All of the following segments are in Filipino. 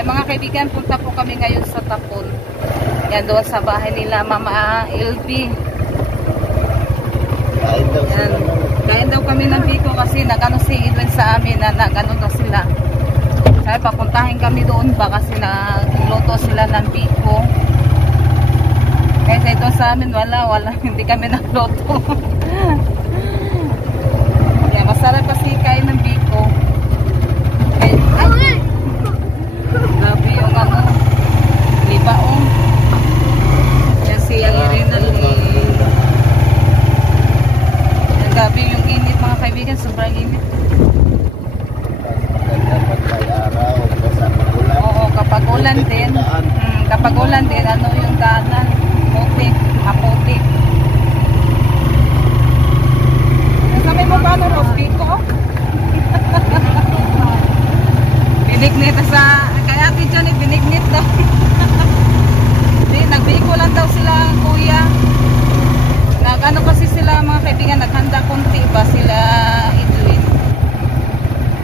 Yan mga kaibigan, punta po kami ngayon sa Tapon. Yan doon sa bahay nila Mama LB. Yan. Kain daw kami ng biko kasi nagano si Edwin sa amin na nagano na sila. Kaya papuntahin kami doon ba kasi nagluto sila ng biko. Kaya ito sa amin wala, hindi kami nagluto. Yan, masarap kasi kain ng biko. Ay! Grabe yung ano, libaong. Yan si Irina grabe yung init mga kaibigan, sobrang init. Oo, kapag ulan din, ano yung daanan, putik, maputik. Nasabi mo ba ano, Rosbiko? Binignit sa, kaya Ate Johnny, binignit daw. Hindi, nagbiko lang daw sila, kuya. Nag-ano kasi sila mga kaibigan, naghanda konti ba sila Edwin.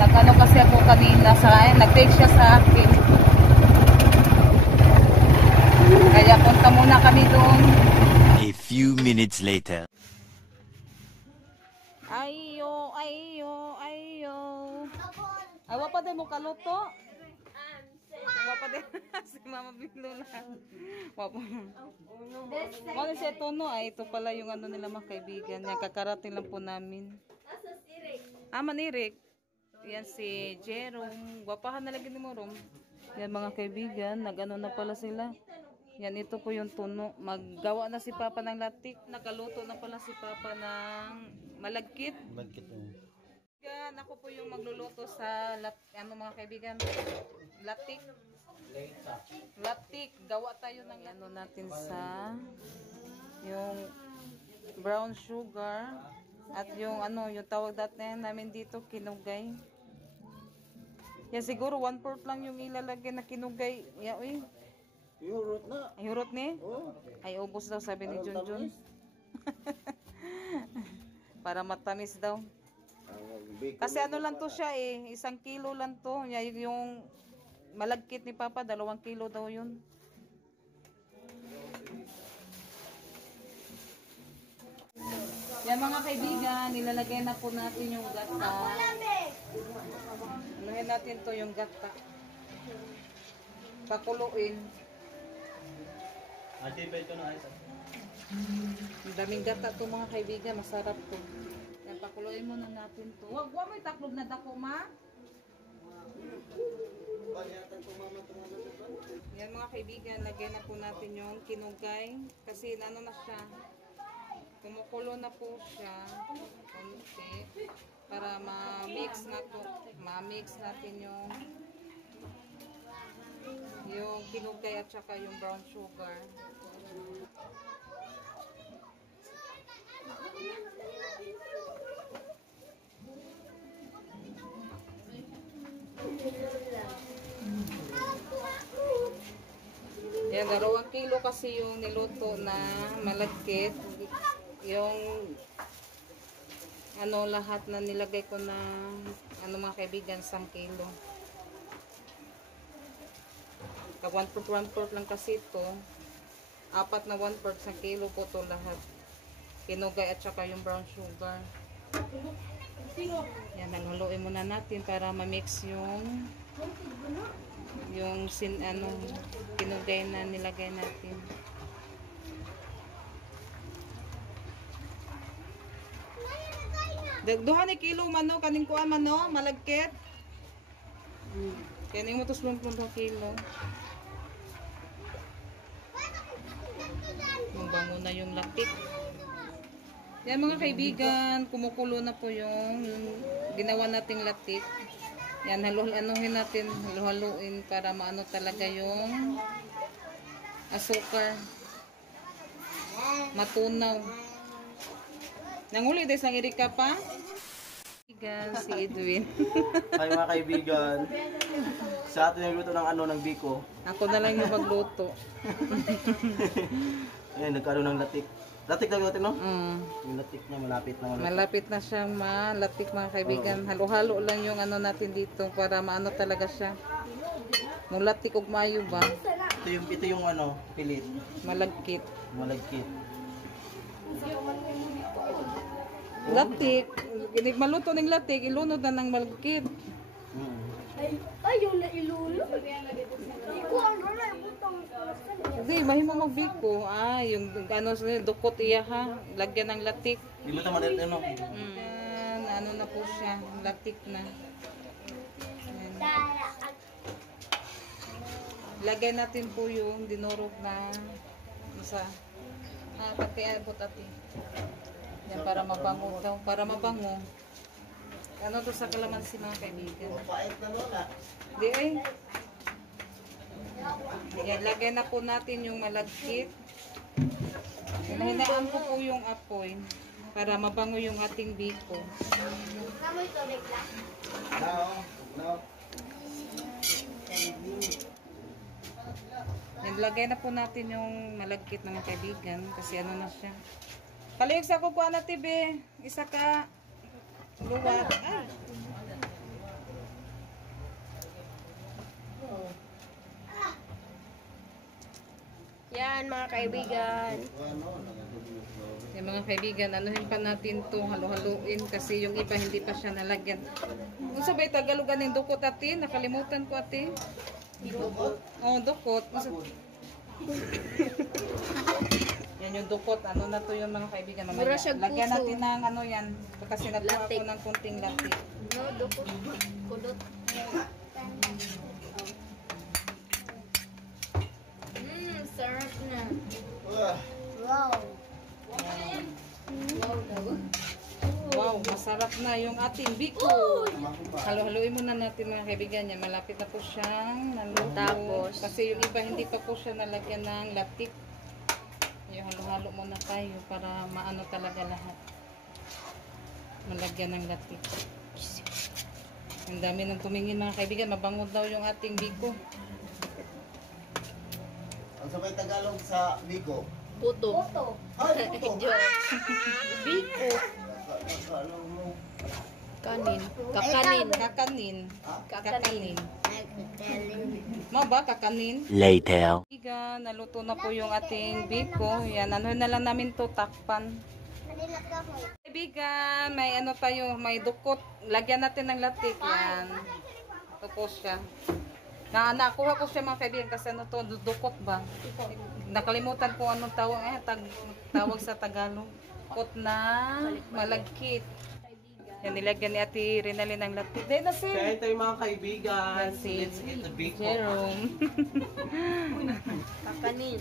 Nag-ano kasi ako kanina sa akin, nag-take siya sa akin. Kaya punta muna kami doon. A few minutes later. Ayo. Awa pa din mo kaluto? Awa pa din. Si Mama Biglo lang. Wapo. Ano siya tono? Ay, ito pala yung ano nila mga kaibigan. Yan, kakarating lang po namin. Manirik. Yan si Jerome. Wapahan na lagi ni Morom. Yan mga kaibigan. Nag-ano na pala sila. Yan, ito po yung tuno. Maggawa na si Papa ng latik. Nakaluto na pala si Papa ng malagkit. Yan, ako po yung magluluto sa ano mga kaibigan. Latik. Gawa tayo ng ano natin sa yung brown sugar at yung ano, yung tawag namin dito, kinugay. Yan, siguro 1/4 lang yung ilalagay na kinugay. Yan, uy. Yurot na. Yurot ni? Oh. Ay, ubos daw, sabi ni Junjun. Para matamis daw. Kasi ano lang to siya 1 kilo lang to. Yung malagkit ni Papa, 2 kilo daw yun. Yan mga kaibigan, nilalagay na po natin yung gata. Anuhin natin to yung gata. Pakuluin. Ang daming gata to mga kaibigan, masarap to. Yan, pakuluin muna natin to. Wag mo itaklog na dako, ma. Yan mga kaibigan, lagyan na po natin yung kinugay. Kasi ano na siya, kumukulo na po siya. Konti. Para ma-mix natin yung kinugay at saka yung brown sugar. Yan, 2 kilo kasi yung niluto na malagkit. Yung ano, lahat na nilagay ko na ano mga kaibigan, 1 kilo. Pag 1/4 lang kasi ito, 4 na 1/4 sa kilo po to lahat. Kinugay at saka yung brown sugar. Yan, haluin muna natin para ma-mix yung kinugay na nilagay natin. Dagduhan ni kilo mano kaning kuan mano malagkit. Kaya mo to 10 kilo. Mabango na yung latik. Yan mga kaibigan, kumukulo na po yung ginawa nating latik. Yan, haluhin natin, haluin para maano talaga yung asukar. Matunaw. Nanguli din sang Erika pa. Si Edwin. Hi mga kaibigan. Sa atin yung luto ng biko. Ako na lang yung magluto. Ayan, nagkaroon ng latik. Latik na natin, no? Yung latik niya, malapit na. Malapit na siya malatik mga kaibigan. Halo-halo lang yung ano natin dito para maano talaga siya. Mulatik og maayo ba? Ito yung ano, pilit. Malagkit. Malagkit. Latik. Ginig maluto ng latik, ilunod na ng malagkit. Mm. Ay, yung nailulo. Iko, ang rara, butang. Hindi, mahimo magbiko. Yung ano, dukot iya ha. Lagyan ng latik. Di mo tama dito, ano? Yan, ano na po siya. Latik na. Yan. Lagay natin po yung dinurog na isa. Pagkaiabot ati. Yan, para mabango daw. Para mabango. Ano to sa kalamansi mga kaibigan? Di ay. Yan, lagay na po natin yung malagkit. Hinahinaan ko po yung apoy para mabango yung ating biko. Kamoy tubig lang. Naglagay na po natin yung malagkit mga kaibigan kasi ano na siya. Kaliyog sa kukuha na tibe. Isa ka luwat. Ay. Yan mga kaibigan. Yung mga kaibigan, anuhin pa natin to halo-haluin kasi yung iba hindi pa siya nalagyan. Kung sabay Tagalogan ng dukot ate, nakalimutan ko ate. Dukot? Oo, dukot. Yan yung dukot. Ano na to yung mga kaibigan. Mamaya. Mura siyang Lagyan puso. natin ng ano yan. Kasi nagkuha ko ng kunting latik. No, dukot. Kudot. Sarap na. Wow. Wow, masarap na yung ating biko. Halo-haluin muna natin mga kaibigan yan. Malapit na po siyang naluto. Tapos? Kasi yung iba hindi pa po siya nalagyan ng latik. Yung halo-halo muna tayo para maano talaga lahat. Malagyan ng latik. Ang dami ng tumingin mga kaibigan. Mabango daw yung ating biko. Ang sabay Tagalog sa Biko. Puto. Ay, puto. Biko. Tagalog mo. Kanin. Kakanin. Kakanin. Kakanin. Mo ba kakanin? Later. Kaibigan, naluto na po yung ating biko. Yan, ano na lang namin to takpan. Kaibigan, may ano tayo, may dukot. Lagyan natin ng latik. Yan. Ito po siya. Nakuha ko siya mga kaibigan kasi ano to, dukot ba? Nakalimutan ko anong tawag, tawag sa Tagalog. Dukot na malagkit. Yan, nilagyan ni Ate Rinalyn ng latik. Dahil na si Kaya tayo mga kaibigan. Si Let's eat the big Jerome. Kakanin.